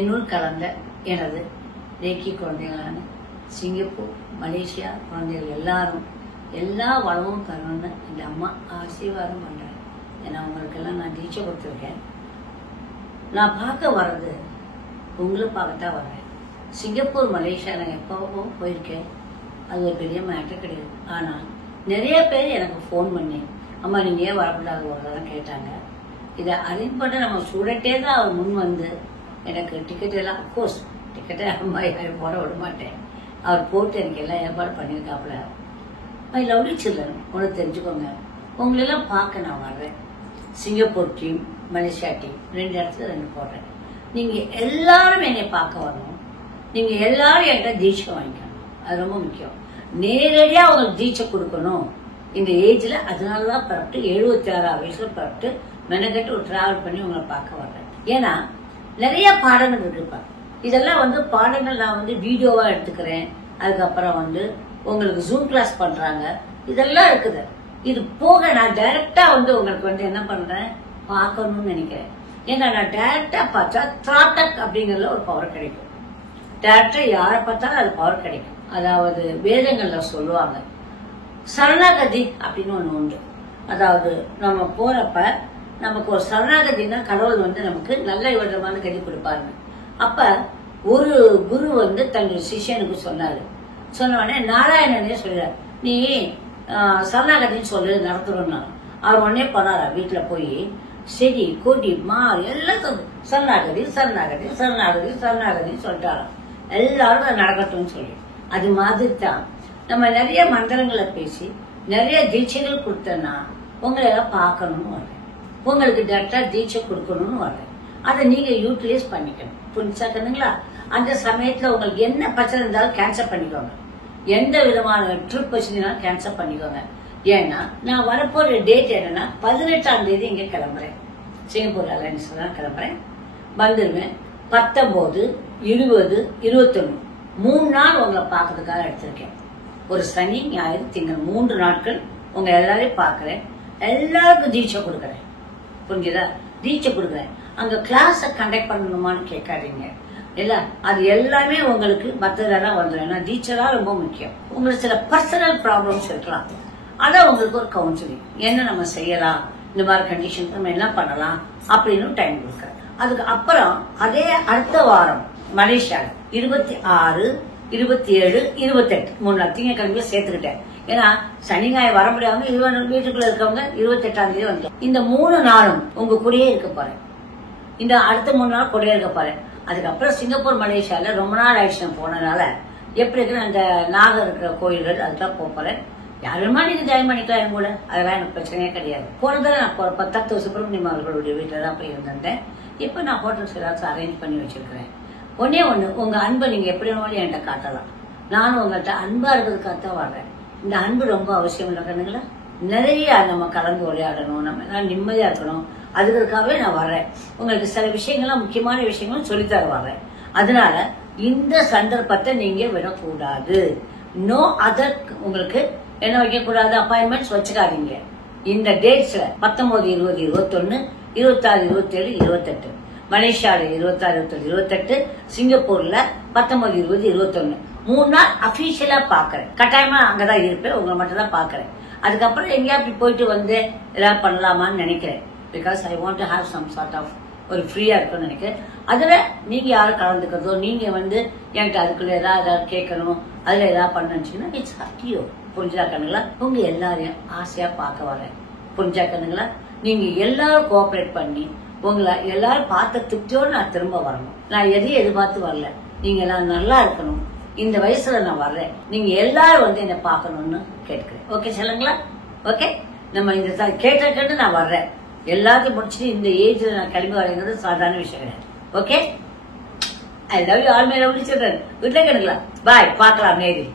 என்னுள் கலந்த எனது ரேக்கி குழந்தைகளான சிங்கப்பூர், மலேசியா குழந்தைகள் எல்லாரும் எல்லா வளமும் தரணும்னு எங்கள் அம்மா ஆசீர்வாதம் பண்ணுறேன். ஏன்னா உங்களுக்கெல்லாம் நான் டீச்சர் கொடுத்துருக்கேன். நான் பார்க்க வர்றது உங்களை பார்க்கத்தான் வர்றேன். சிங்கப்பூர், மலேசியா நான் எப்போவோ போயிருக்கேன். அது ஒரு பெரிய மேட்டர் கிடையாது. ஆனால் நிறைய பேர் எனக்கு ஃபோன் பண்ணி அம்மா நீங்கள் ஏன் வரக்கூடாது வரதான் கேட்டாங்க. இதை அரேஞ்ச் பண்ண நம்ம ஸ்டூடெண்ட்டே தான் அவர் முன் வந்து எனக்கு டிக்கெட் எல்லாம், அஃப்கோர்ஸ் டிக்கெட்டை அம்மா யாரும் போட விட மாட்டேன். அவர் போட்டு எனக்கு எல்லாம் ஏற்பாடு பண்ணியிருக்காப்புல. மை லவ்லி சில்ட்ரன், ஒன்று தெரிஞ்சுக்கோங்க, உங்களெல்லாம் பார்க்க நான் வர்றேன். சிங்கப்பூர் டீம், மலேசியா டீம் 2 இடத்துல 2 போடுறேன். நீங்கள் எல்லாரும் என்னை பார்க்க வரணும். நீங்கள் எல்லாரும் என்கிட்ட தீட்சை வாங்கிக்கணும். அது ரொம்ப முக்கியம். நேரடியாக அவங்களுக்கு தீட்சை கொடுக்கணும் இந்த ஏஜ்ல. அதனாலதான் பரப்பிட்டு 76 வயசுல பரப்பிட்டு மெனக்கட்டு ஒரு டிராவல் பண்ணி உங்களை பார்க்க வர்றேன். ஏன்னா நிறைய பாடங்கள் இருக்குப்பா. இதெல்லாம் வந்து பாடங்கள் நான் வந்து வீடியோவா எடுத்துக்கிறேன். அதுக்கப்புறம் வந்து உங்களுக்கு ஜூம் கிளாஸ் பண்றாங்க. இதெல்லாம் இருக்குது. இது போக நான் டைரக்டா வந்து உங்களுக்கு வந்து என்ன பண்றேன், பார்க்கணும்னு நினைக்கிறேன். ஏன்னா நான் டைரக்டா பார்த்தா திராட்டக் அப்படிங்கறதுல ஒரு பவர் கிடைக்கும். டைரக்டா யாரை பார்த்தாலும் அது பவர் கிடைக்கும். அதாவது வேதங்கள்ல சொல்லுவாங்க சரணாகதி அப்படின்னு ஒண்ணு உண்டு. அதாவது நம்ம போறப்ப நமக்கு ஒரு சரணாகதினா கடவுள் வந்து நமக்கு நல்ல விதமான கதி கொடுப்பாருங்க. அப்ப ஒரு குரு வந்து தன்னுடைய சிஷ்யனுக்கு சொன்னாரு. சொன்ன உடனே நாராயணனே சொல்றாரு, நீ சரணாகதின்னு சொல்லி நடத்துறோம்னா அவர் உடனே பண்ணாரா வீட்டுல போய் செடி கொடி மாறு எல்லாம் சரணாகதி சரணாகதி சரணாகதி சரணாகதின்னு சொல்லிட்டாராம். எல்லாரும் அது நடக்கட்டும்னு சொல்லி. அது மாதிரி தான் நம்ம நிறைய மந்திரங்களை பேசி நிறைய தீட்சைகள் கொடுத்தோன்னா உங்களை எல்லாம் பார்க்கணும்னு வர்றேன். உங்களுக்கு டைரக்டா தீட்சை கொடுக்கணும்னு வர்றேன். அதை நீங்க யூட்டிலைஸ் பண்ணிக்கணும். புரிஞ்சாக்கணுங்களா? அந்த சமயத்துல உங்களுக்கு என்ன பிரச்சனை இருந்தாலும் கேன்சல் பண்ணிக்கோங்க. எந்த விதமான ட்ரிப் வச்சிருந்தாலும் கேன்சல் பண்ணிக்கோங்க. ஏன்னா நான் வரப்போற டேட் என்னன்னா 18ஆம் தேதி இங்க கிளம்புறேன். சிங்கப்பூர் அலையன்ஸ் தான் கிளம்புறேன். வந்துருவேன். 19, 20, 21 3 நாள் உங்களை பார்க்கறதுக்காக எடுத்திருக்கேன். ஒரு சனி, ஞாயிறு, திங்கள் 3 நாட்கள் உங்க எல்லாரையும் பாக்குறேன். எல்லாருக்கும் தீட்சை கொடுக்கறேன். புரிஞ்சுதா? தீட்சை கொடுக்கறேன். அங்க கிளாஸ கண்டக்ட் பண்ணணுமான்னு கேட்காதீங்க. இல்ல, அது எல்லாமே உங்களுக்கு மற்றதெல்லாம் வந்துடும். ஏன்னா தீட்சை ரொம்ப முக்கியம். உங்களுக்கு சில பர்சனல் ப்ராப்ளம்ஸ் இருக்கலாம். அதான் உங்களுக்கு ஒரு கவுன்சிலிங், என்ன நம்ம செய்யலாம், இந்த மாதிரி கண்டிஷன் நம்ம என்ன பண்ணலாம் அப்படின்னு டைம் கொடுக்கறேன். அதுக்கு அப்புறம் அதே அடுத்த வாரம் மலேசியால 26, 27, 28 3 நாள் திங்கக்கிழமையை சேர்த்துக்கிட்டேன். ஏன்னா சனி ஞாயிறு வர முடியாம வீட்டுக்குள்ள இருக்கவங்க 28ஆம் தேதி வந்து இந்த 3 நாளும் உங்க கூடயே இருக்க போறேன். இந்த அடுத்த 3 நாள் கூடயே இருக்க போறேன். அதுக்கப்புறம் சிங்கப்பூர், மலேசியால ரொம்ப நாள் ஆயிடுச்சு போனதுனால எப்படி இருக்குன்னு அந்த நாகர் இருக்கிற கோயில்கள் அதுதான் போறேன். யாருமா நீங்க ஜாயின் பண்ணிக்கலாம் என் கூட, அதெல்லாம் எனக்கு பிரச்சனையே கிடையாது. போனதால நான் 10 சுப்பிரமணியம் அவர்களுடைய வீட்டுல தான் போய் இருந்திருந்தேன். இப்ப நான் ஹோட்டல்ஸ் ஏதாச்சும் அரேஞ்ச் பண்ணி வச்சிருக்கிறேன். ஒன்னே ஒண்ணு, உங்க அன்பை நீங்க எப்படி வேணாலும் என்கிட்ட காட்டலாம். நானும் உங்கள்கிட்ட அன்பா இருக்கிறதுக்காகத்தான் வர்றேன். இந்த அன்பு ரொம்ப அவசியம் இல்லைங்களா? நிறைய நம்ம கலந்து உரையாடணும், நம்ம எல்லாம் நிம்மதியா இருக்கணும். அதுக்காகவே நான் வர்றேன். உங்களுக்கு சில விஷயங்கள்லாம் முக்கியமான விஷயங்களும் சொல்லித்தர வர்றேன். அதனால இந்த சந்தர்ப்பத்தை நீங்க விடக்கூடாது. நோ அதர் உங்களுக்கு என்ன வைக்கக்கூடாது, அப்பாயின்மெண்ட்ஸ் வச்சுக்காதீங்க. இந்த டேட்ஸ்ல 19, 20, 21, 26, 27, 28 மலேசியால 26, 27, 28 சிங்கப்பூர்ல 19, 20, 21 3 நாள் அபிஷியலா பாக்குறேன். கட்டாயமா அங்கதான் இருப்பேன். உங்களை மட்டும் தான் பாக்குறேன். அதுக்கப்புறம் எங்கேயா அப்படி போயிட்டு வந்து ஏதாவது பண்ணலாமான்னு நினைக்கிறேன். Because I want to have some sort of ஒரு ஃப்ரீயா இருக்கும்னு நினைக்கிறேன். அதுல நீங்க யாரும் கலந்துக்கிறதோ, நீங்க வந்து என்கிட்ட அதுக்குள்ள ஏதாவது கேட்கணும், அதுல ஏதாவது பண்ணச்சுன்னா இட்ஸ் அப் டு யூ. புரிஞ்சாக்கணுங்களா? உங்க எல்லாரையும் ஆசையா பார்க்க வரேன். புரிஞ்சாக்கணுங்களா? நீங்க எல்லாரும் கோஆபரேட் பண்ணி உங்களை எல்லாரும் பார்த்த திருப்தியோடு நான் திரும்ப வரணும். நான் எதையும் எதிர்பார்த்து வரல. நீங்க எல்லாம் நல்லா இருக்கணும். இந்த வயசுல நான் வர்றேன். நீங்க எல்லாரும் வந்து என்ன பார்க்கணும்னு கேட்கிறேன். ஓகே சொல்லுங்களா? ஓகே, நம்ம இந்த கேட்டு நான் வர்றேன். எல்லாத்தையும் முடிச்சுட்டு இந்த ஏஜ்ல நான் கிளம்பி வரேங்கிறது சாதாரண விஷயம் கிடையாது. Okay, I love you all my lovely children. Good night. Bye. பார்க்கலாம் நேரில்.